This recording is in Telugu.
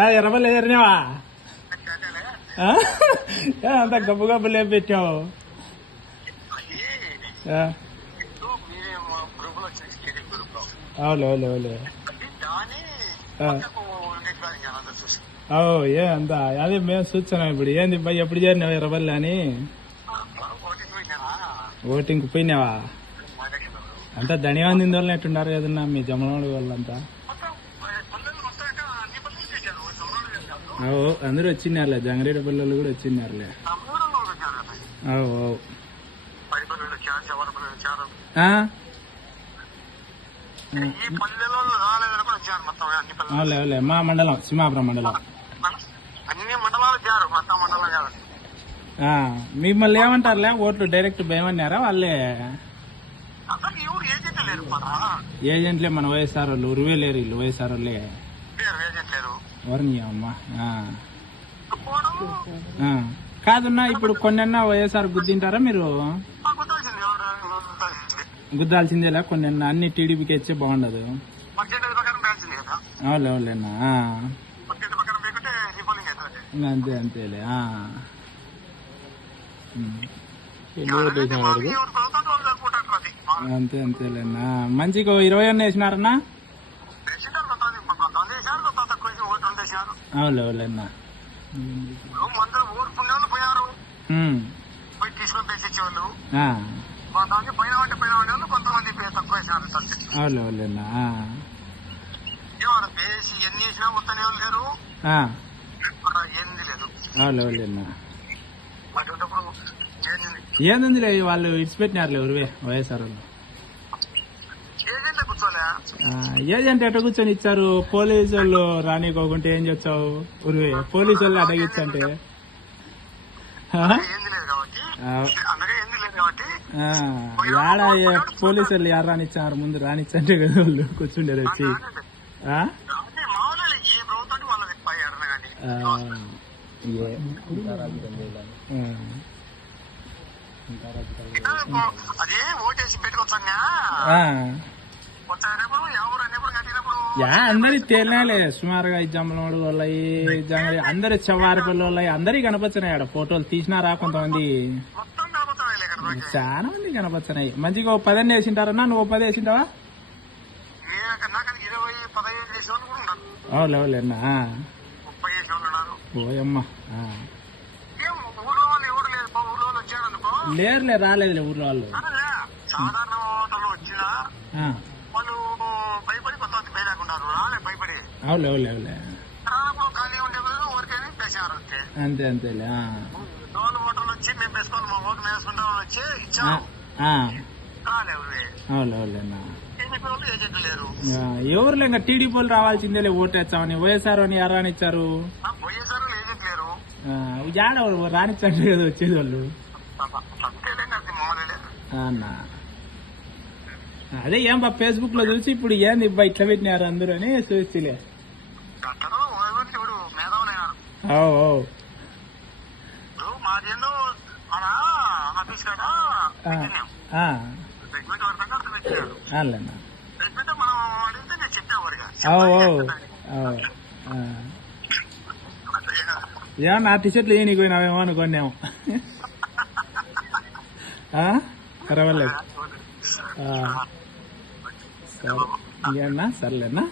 ఎర్రబల్లి ఎరినావా అంత గబ్బు గబ్బు లేపెట్టావు. అవులే అవులే అవులే ఏ అంతా అదే మేము చూస్తున్నాం. ఇప్పుడు ఏంది ఎప్పుడు చేరినావు ఎర్రబల్లి అని? ఓటింగ్కి పోయినావా? అంతా ధనివంది వాళ్ళు ఎట్టున్నారు కదన్నా మీ జమనోడి వాళ్ళంతా? అందరూ వచ్చినారులే, జంగారెడ్డి పిల్లలు కూడా వచ్చినారులే. అవులే మా మండలం సింహాపురం మండలం. మిమ్మల్ని ఏమంటారులే ఓట్లు డైరెక్ట్ భయమన్నారా వాళ్ళే? ఏజెంట్లే మన వైఎస్ఆర్ వాళ్ళు. ఉరువే లేరు వీళ్ళు వైఎస్ఆర్ వాళ్ళే. ఎవరిని అమ్మా కాదన్నా ఇప్పుడు కొన్నన్నా వైఎస్ఆర్ గుద్దింటారా మీరు? గుద్దాల్సిందేలా కొన్నన్నా అన్ని టీడీపీకి ఇచ్చే బాగుండదు. అవులే అవులేనా అంతే అంతేలే. అంతే అంతేలేనా. మంచిగా 20 అన్న వేసినారన్నా? అవులే అవులేనా. అవులే అవులేనా. అవులే అవులేనా. ఏందిలే వాళ్ళు ఇడిచిపెట్టినారులే ఉరివే వైఎస్ఆర్ వాళ్ళు. ఏజెంట్ ఎట్ట కూర్చొని ఇచ్చారు? పోలీసు వాళ్ళు రానికోకుంటే ఏం చేస్తావు ఉరివే? పోలీసు వాళ్ళు అడగిచ్చంటే యాడ పోలీసు వాళ్ళు యారు రానిచ్చారు? ముందు రానిచ్చంటే కదా వాళ్ళు కూర్చుండేది వచ్చి. అందరి తేలినాలే సుమారుగా జమ్మలోడు వాళ్ళ అందరి చెవారి పిల్లలు అందరి కనపచ్చినాయి. ఆడ ఫోటోలు తీసినారా కొంతమంది? చాలా మంది కనపచ్చినాయి. మంచిగా 10 వేసింటారన్నా? నువ్వు 10 వేసింటావా? అవులే అవులేనా. ఓయమ్మా లేరులే, రాలేదులే ఊర్లో వాళ్ళు. అవులే అవులే అవులే అంతే అంతేలే. అవులే అవులేనా. ఎవరులే ఇంకా టీడీపీ వాళ్ళు రావాల్సిందేలే ఓటేస్తామని. వైఎస్ఆర్ అని ఎవరు రానిచ్చారు? జాడ రానిచ్చండి కదా వచ్చేది వాళ్ళు. అదే ఏం బా ఫేస్బుక్ లో చూసి ఇప్పుడు ఏంది ఇబ్బా ఇట్లా పెట్టినారు అందరూ అని చూసిలే. ఏమన్నా ఆ టీషర్ట్లు ఏ నీకు పోయినావేమో అనుకోండి. పర్వాలేదు. సరే ఇంకేమన్నా? సర్లేనా.